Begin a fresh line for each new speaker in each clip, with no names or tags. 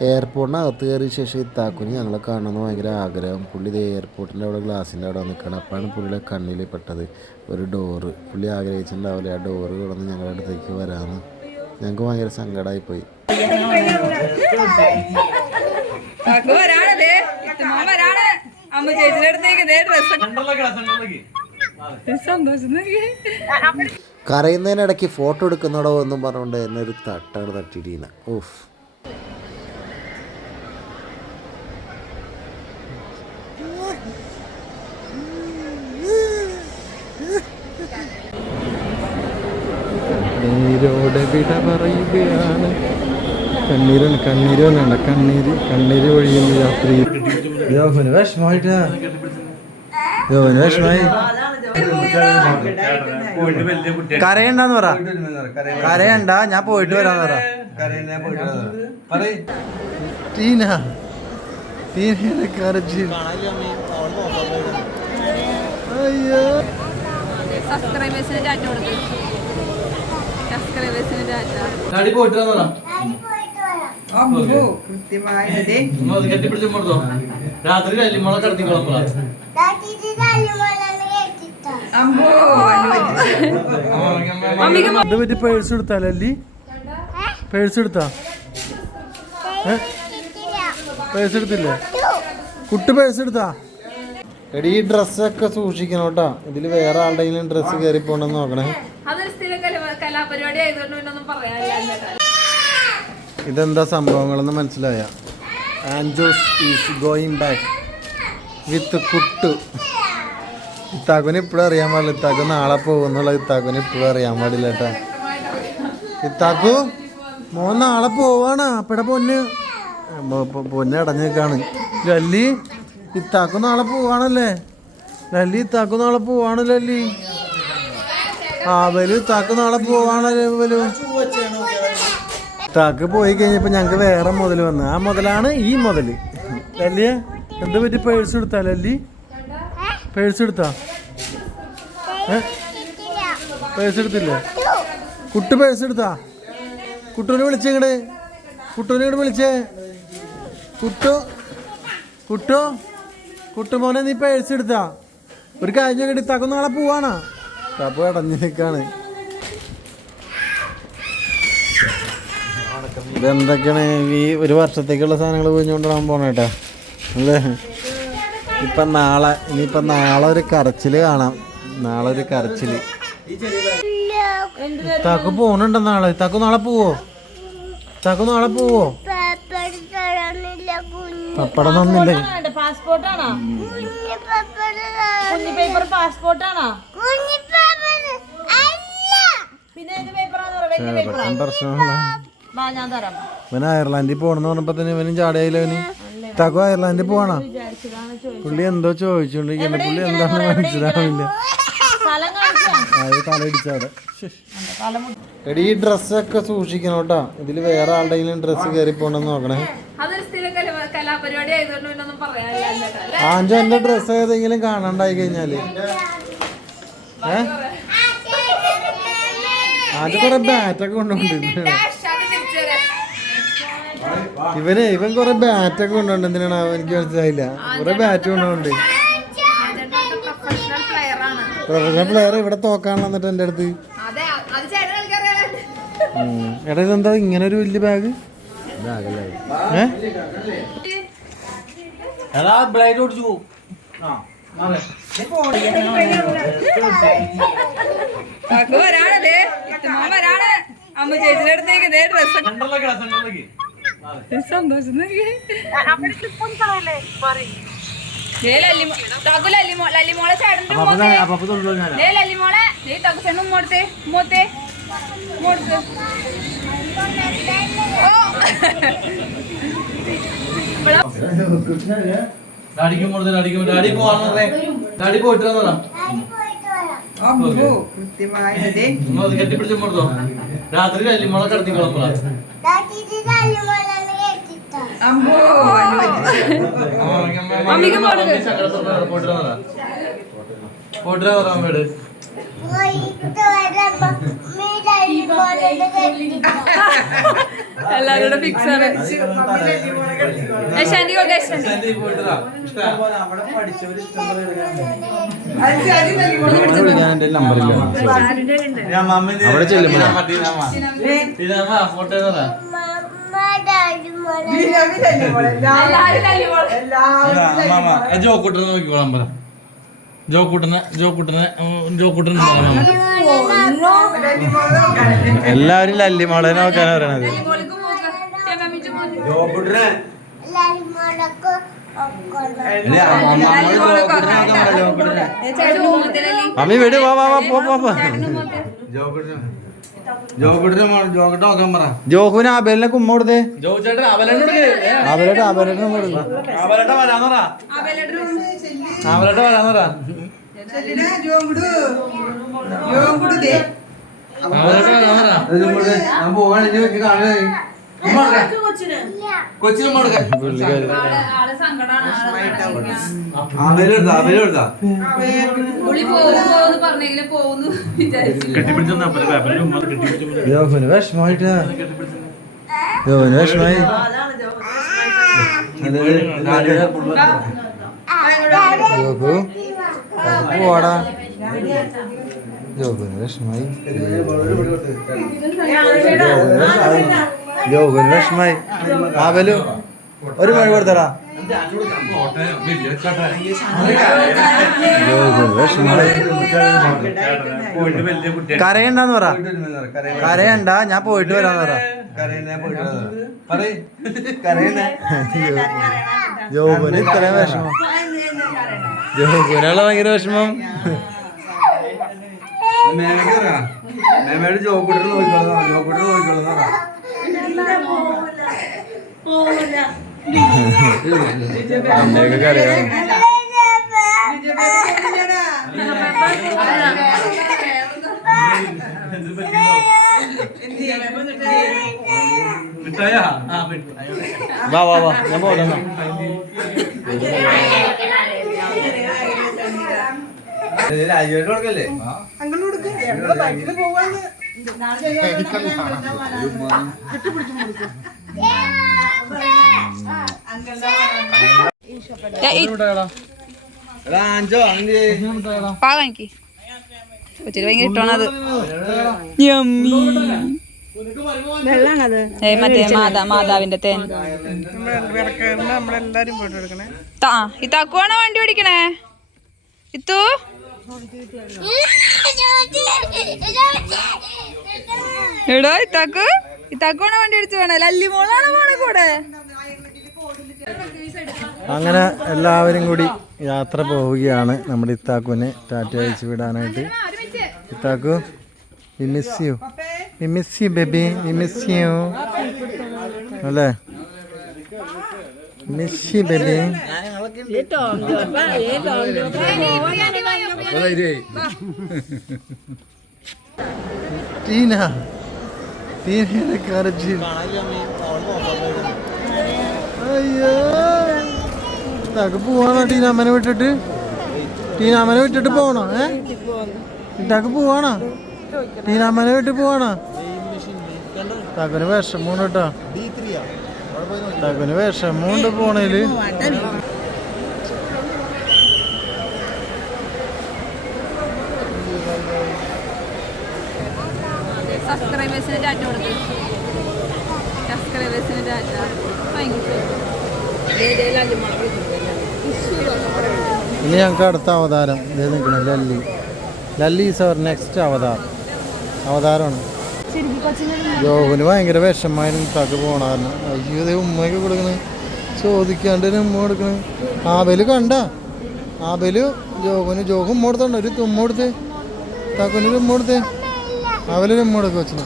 എയർപോർട്ടിനകത്ത് കയറിയ ശേഷം ഇത്താക്കുനി ഞങ്ങളെ കാണണമെന്ന് ഭയങ്കര ആഗ്രഹം. പുള്ളി ഇത് എയർപോർട്ടിന്റെ അവിടെ ഗ്ലാസിന്റെ അവിടെ നിൽക്കണം അപ്പോഴാണ് പുള്ളിയുടെ കണ്ണിൽ പെട്ടത് ഒരു ഡോറ്. പുള്ളി ആഗ്രഹിച്ചിട്ടുണ്ടാവില്ല ആ ഡോറ് തുറന്ന് ഞങ്ങളുടെ അടുത്തേക്ക് വരാമെന്ന്. ഞങ്ങൾക്ക് ഭയങ്കര സങ്കടമായിപ്പോയി.
പോയി.
കരയുന്നതിനിടയ്ക്ക് ഫോട്ടോ എടുക്കുന്നടോ എന്നും പറഞ്ഞുകൊണ്ട് എന്നെ ഒരു തട്ടാണ് തട്ടിട്ടീന ഓഫ്
കണ്ണീരോടെ വിട പറയുകയാണ്. കണ്ണീരാണ് കണ്ണീര് വേണ്ട കണ്ണീര് കണ്ണീര് ഒഴിയുന്ന രാത്രി യോഹന് വിഷമായിട്ടാ യോഹന് വിഷമായി കരയണ്ടെന്ന് പറ. കരയണ്ട ഞാൻ പോയിട്ട് വരാന്ന് പറ. ടീന ടീനയുടെ കരച്ചിൽ അയ്യോ
സബ്സ്ക്രൈബേഴ്സിന് ചാറ്റ് കൊടുക്ക്.
ഡാഡി പോയിട്ട് വന്നതാ? കെട്ടിപ്പിടിച്ച് രാത്രി കല്ലിമോളെ
കടത്തി മമ്മിക്ക്
ഇത് പറ്റി പേഴ്സ് എടുത്താലല്ലി പേഴ്സ് എടുത്താ? പേഴ്സ് എടുത്തില്ലേ? കുട്ടി പേഴ്സ് എടുത്താ?
എടി ഈ ഡ്രസ്സൊക്കെ സൂക്ഷിക്കണം ഇതിൽ ഇതിൽ വേറെ ആളുടെ ഡ്രസ്സ് കയറി പോണെന്ന് നോക്കണേ. ഇതെന്താ സംഭവങ്ങളെന്ന് മനസ്സിലായ. Ann Jose is going back. With Kuttu. ഇത്താക്കുന് ഇപ്പോഴും അറിയാൻ പാടില്ല. ഇത്താക്കു നാളെ പോകുന്നുള്ള ഇത്താക്കുന് ഇപ്പോഴും അറിയാൻ പാടില്ല കേട്ടാ ഇത്താക്കു മോൻ നാളെ പോവാണ്. അപ്പടെ പൊന്ന്. പൊന്നെ അടഞ്ഞു നിൽക്കാണ് ലല്ലി ഇത്താക്കു നാളെ പോവാണല്ലേ? ലല്ലി ഇത്താക്കു നാളെ പോവാണ് ലല്ലി. ആ വലു ഇത്താക്കു നാളെ പോവാണല്ലോ തക്ക് താക്ക് പോയി കഴിഞ്ഞപ്പോ ഞങ്ങക്ക് വേറെ മുതൽ വന്ന്. ആ മുതലാണ് ഈ മുതൽ. അല്ലേ? എന്താ പറ്റി? പേഴ്സ് എടുത്താ ലല്ലി പേഴ്സ് എടുത്താ? പേഴ്സ് എടുത്തില്ലേ? കുട്ടു പേഴ്സ് എടുത്താ? കുട്ടുവിനെ വിളിച്ചേ ഇങ്ങട്. കുട്ടുവിനെ ഇങ്ങോട്ട് വിളിച്ചേ. കുട്ടു കുട്ടു കുട്ടുമോനെ നീ പേഴ്സ് എടുത്താ? ഒരു കാര്യം കിട്ടി തകുന്നാളെ നാളെ പോവാണാ? തപ്പ അടഞ്ഞു നിൽക്കാണ് ഇതെന്തൊക്കെയാണ് ഈ ഒരു വർഷത്തേക്കുള്ള സാധനങ്ങൾ കുഞ്ഞുകൊണ്ടിടാൻ കേട്ടോ അല്ലേ? ഇപ്പൊ നാളെ ഇനിയിപ്പം നാളെ ഒരു കരച്ചിൽ കാണാം. നാളെ ഒരു കരച്ചിൽ താക്ക് പോണുണ്ടോ നാളെ? താക്ക് നാളെ പോവോ? താക്ക് നാളെ പോവോ? പപ്പടം തന്നില്ലേ?
പാസ്പോർട്ടാണോ? പാസ്പോർട്ടാണോ?
പ്രശ്നമുള്ള ഇവൻ അയർലാൻഡിൽ പോണെന്ന് പറഞ്ഞപ്പോ തന്നെ ഇവനും ചാടിയായില്ല ഇവന് താക്കു അയർലാൻഡിൽ പോവാണോ? പുള്ളി എന്തോ ചോദിച്ചോണ്ടിരിക്കുന്നു പുള്ളി എന്താണെന്ന് മനസ്സിലാവില്ല അത് തലയിടിച്ചവിടെ എടി ഈ ഡ്രസ്സൊക്കെ സൂക്ഷിക്കണം കേട്ടോ. ഇതിൽ വേറെ ആളുടെ ഡ്രസ്സ് കയറി പോണെന്ന് നോക്കണേ. ആഞ്ചോ എന്റെ ഡ്രസ്സ് ഏതെങ്കിലും കാണണ്ടായി കഴിഞ്ഞാൽ. ഏ? ആദ്യം കുറെ ബാറ്റൊക്കെ കൊണ്ടുപോയിട്ടുണ്ട് ഇവന് ഇവൻ കൊറേ ബാറ്റൊക്കെ കൊണ്ടുപോണ്ട് എന്തിനാണ് എനിക്ക് മനസ്സിലായില്ല. കൊറേ ബാറ്റ് കൊണ്ടുപോണ്ട്
പ്രൊഫഷണൽ പ്ലെയർ ആണ്.
പ്രൊഫഷണൽ പ്ലെയർ ഇവിടെ തോക്കാണല്ലോ എന്നിട്ട് എന്റെ അടുത്ത്.
അതെ അത്
എടാ ഇതെന്താ? ഇങ്ങനെ ഒരു വലിയ ബാഗ്
ബ്ലൈഡ് ഓടിച്ചു പോകും
കാക്കു വരാണതേ മോൻ വരാണ് അമ്മ ചേച്ചിയുടെ അടുത്തേക്ക് ദേ ഡ്രസ് സന്തോഷം ലല്ലിമോളെ ചേട്ടന്റെ മോത്തെ. ലല്ലിമോളെ ദേ കാക്കു ചേട്ടൻ ഉമ്മോടുത്തേ ഉമ്മോത്തെ ഉമ്മോടുത്ത്. ഓ.
ഡാഡിക്ക് കൊടുത്ത് ഡാഡിക്ക് ഡാഡി പോവാന്ന് പറഞ്ഞേ ഡാഡി പോയിട്ട് വന്നതാ രാത്രി കല്ലിമോളെ കടത്തിക്കോളാ പോയിട്ട് വന്നതാ. പോയിട്ട്
എല്ലാവരുടെ ഫിക്സ് ആണ്.
ശനി മമ്മിന്റെ
അവിടെ
നോക്കിക്കോളാം പറ. ജോക്കൂട്ടനെ ജോക്കൂട്ടനെ ജോക്കൂട്ടനെ
എല്ലാവരും ലല്ലി മോളെ നോക്കാനാ പറയണത്.
മൂത്തിലല്ലി
അമ്മി വിട് വാ വാ വാ പോ പോ ജോഹുവിന് അബലിനെ കുമ്മ കൊടുത്തേ
അവരുടെ
അവലോട്ട് വരാന്ന് പറ അവലോട്ട് വരാന്ന് പറ ഞാൻ പോവാണെങ്കിൽ കാണുക കൊച്ചിനും?
പോകുന്നു വിചാരിച്ചു
ജോഹുന് വിഷമമായിട്ട്. ജോഹുന് വിഷമായി പോടാ വിഷമായി ജോഹുന് വിഷമായി ആബലു ഒരു മഴ കൊടുത്തടാ കരയണ്ടെന്ന് പറ കരയണ്ട ഞാൻ പോയിട്ട് വരാന്ന് പറ ജോബുന് ഇത്രയും വിഷമം ജോബുനുള്ള ഭയങ്കര വിഷമം
മേമയുടെ ജോക്കൂട്ടർ നോക്കിക്കോളാം ജോബ് നോക്കിക്കോളാം ആ മിഠായി
വാ വാ വാ ഞാൻ പോട്ടെ
രാജുവേട്ട് കൊടുക്കല്ലേ അഞ്ചോ അഞ്ച്
പാകം എനിക്ക് കൊച്ചിന് ഭയങ്കര ഇഷ്ടമാണത്. ഏ മറ്റേ മാതാ മാതാവിന്റെ തേൻ. ഈ തക്കുവാണോ വണ്ടി ഓടിക്കണേ? ഇത്തു. എടോ ഇത്താക്ക്. ഇത്താക്കോണ വണ്ടി അടിച്ചു വേണേ? ലല്ലി മോളാണോ പോണേ കൂടെ?
അങ്ങനെ എല്ലാവരും കൂടി യാത്ര പോവുകയാണ് നമ്മുടെ ഇത്താക്കുവിനെ ടാറ്റ അയച്ചു വിടാനായിട്ട്. ഇത്താക്കു we miss you we miss you baby we miss you അല്ലേ? Miss you baby Tina. ടീനയുടെ വിട്ടിട്ട്? ഏ? ഇതാക്ക് വിട്ട് പോണേൽ.
സബ്സ്ക്രൈബേഴ്സിന് ടാറ്റ കൊടുത്തു സബ്സ്ക്രൈബേഴ്സിന് ടാറ്റ
ഇനി ഞങ്ങൾക്ക് അടുത്ത അവതാരം ഇതേ നിൽക്കണം Lalli. Lalli is our next അവതാരം. അവതാരമാണ്. ജോഹുന് ഭയങ്കര വിഷമായിരുന്നു തക്ക് പോണായിരുന്നു അയ്യോ ഇതേ ഉമ്മയൊക്കെ കൊടുക്കണേ. ചോദിക്കാണ്ട് ഉമ്മ കൊടുക്കണേ. ആബേൽ കണ്ട. ആബേൽ ജോഹുന് ജോഹു ഉമ്മ കൊടുത്തോണ്ട് ഒരു തുമ്മ കൊടുത്ത്. തക്കുനൊരു ഉമ്മ കൊടുത്തേ. അവലൊരു ഉമ്മ കൊടുക്കുക വെച്ചിന്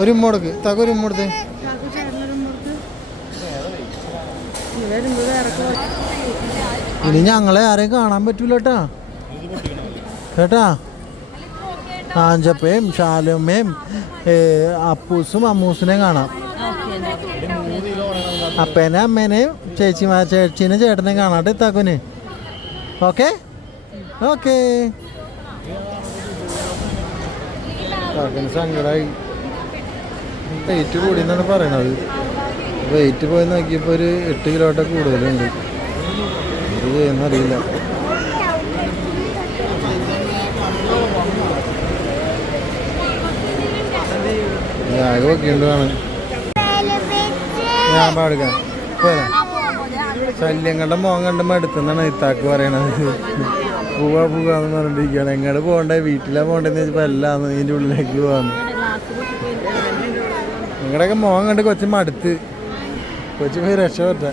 ഒരു ഉമ്മ തകരും ഒരു ഇനി ഞങ്ങളെ ആരെയും കാണാൻ പറ്റൂല കേട്ടാ. കേട്ടാ? ആഞ്ചപ്പയും ഷാലുമ്മയും ഏ, അപ്പൂസും അമ്മൂസിനെയും കാണാം. അപ്പേനെ അമ്മേനെയും ചേച്ചിമാ ചേച്ചീനെ ചേട്ടനെയും കാണാട്ടെ ഇത്താക്കുന് ഓക്കെ? ഓക്കെ. ഇത്താക്കുന് സങ്കടമായി വെയിറ്റ് കൂടി എന്നാണ് പറയണത്. വെയിറ്റ് പോയി നോക്കിയപ്പോൾ ഒരു എട്ട് കിലോട്ടെ കൂടുതലുണ്ട്. ഇത് ചെയ്യുന്നറിയില്ല ആകെ വെക്കേണ്ടതാണ്. ഞാൻ പാടുക്കാം പോരാ. ശല്യങ്ങളുടെ മോൻ കണ്ട് മടുത്തെന്നാണ് ഇത്താക്ക് പറയണത്. പോവാ പോവാന്ന് പറഞ്ഞിരിക്കുകയാണ് എങ്ങോട്ട് പോകണ്ടേ? വീട്ടിലാ പോകണ്ടെന്ന് വെച്ചപ്പോ എല്ലാന്ന് ഇതിന്റെ ഉള്ളിലേക്ക് പോവാന്ന്. നിങ്ങളുടെയൊക്കെ മോൻ കണ്ട് കൊച്ചു മടുത്ത്. കൊച്ചു പോയി രക്ഷപ്പെട്ട.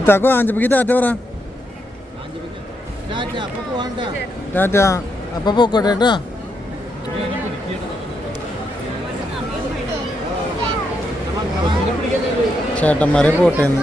ഇത്താക്കോ ആഞ്ചപ്പിക്ക് ടാറ്റ പറ. ടാറ്റ അപ്പൊ പോക്കോട്ടെ കേട്ടോ ചേട്ടന്മാരെ പോട്ടേന്ന്.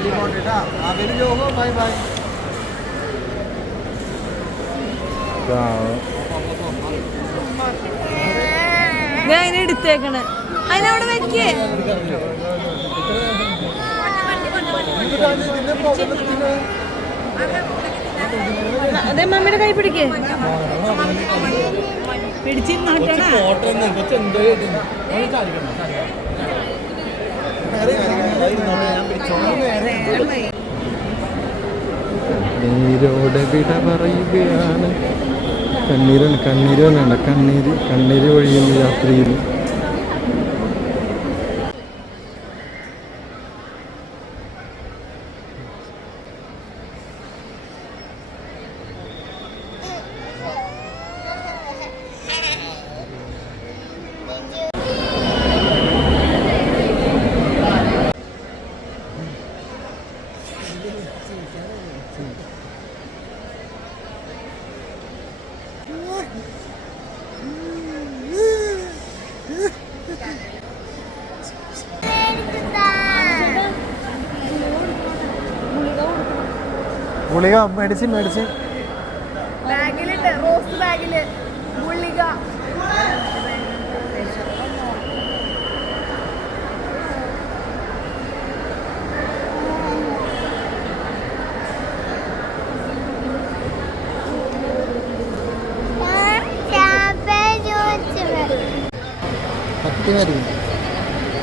ഒരു മിനിറ്റ്
എവിടെ ഫ്ലൈറ്റ് വരെ ബൈ ബൈ
ഞാൻ എടുത്തേക്കണ്. അതിനവിടെ വെക്കേ. അതെ മമ്മിയുടെ കൈ പിടിക്കേ. പിടിച്ചിരുന്നോട്ടാ
ഫോട്ടോ കുറച്ച് എന്തോ
നീരോടെ വിട പറയുകയാണ്. കണ്ണീരാണ് കണ്ണീര് വേണ്ട. കണ്ണീര് കണ്ണീര് ഒഴിയുന്ന യാത്രയിൽ ഗുളിക മെഡിസിൻ മെഡിസിൻ
ബാഗിലുണ്ട് റോസ് ബാഗിൽ. ഗുളിക.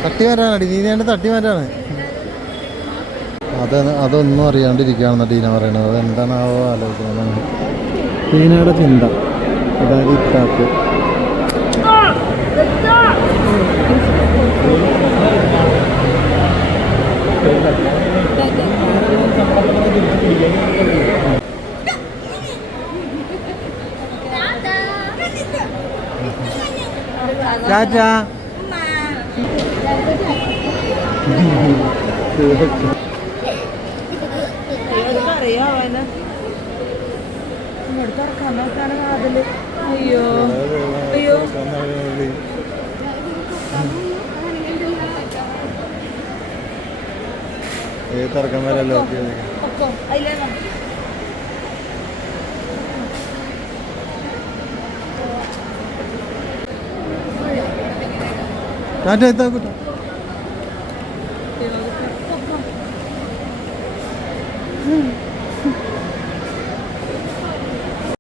തട്ടി തട്ടി നീ തട്ടി മാറ്റാണ് അത് അതൊന്നും അറിയാണ്ടിരിക്കുകയാണെന്ന് ടീന പറയണത്. അതെന്താണാവോ ആലോചിക്കുന്നത്? ടീനയുടെ ചിന്ത. അതായത് ഇത്താക്ക് ടാറ്റാ
അറിയോ അവന് ഇങ്ങോട്ട് തുറക്കാൻ നോക്കാണ് വാതിൽ അയ്യോ അയ്യോ. അതിലേതാ
ടാറ്റ എത്താക്കൂട്ടോ
പൊക്കോ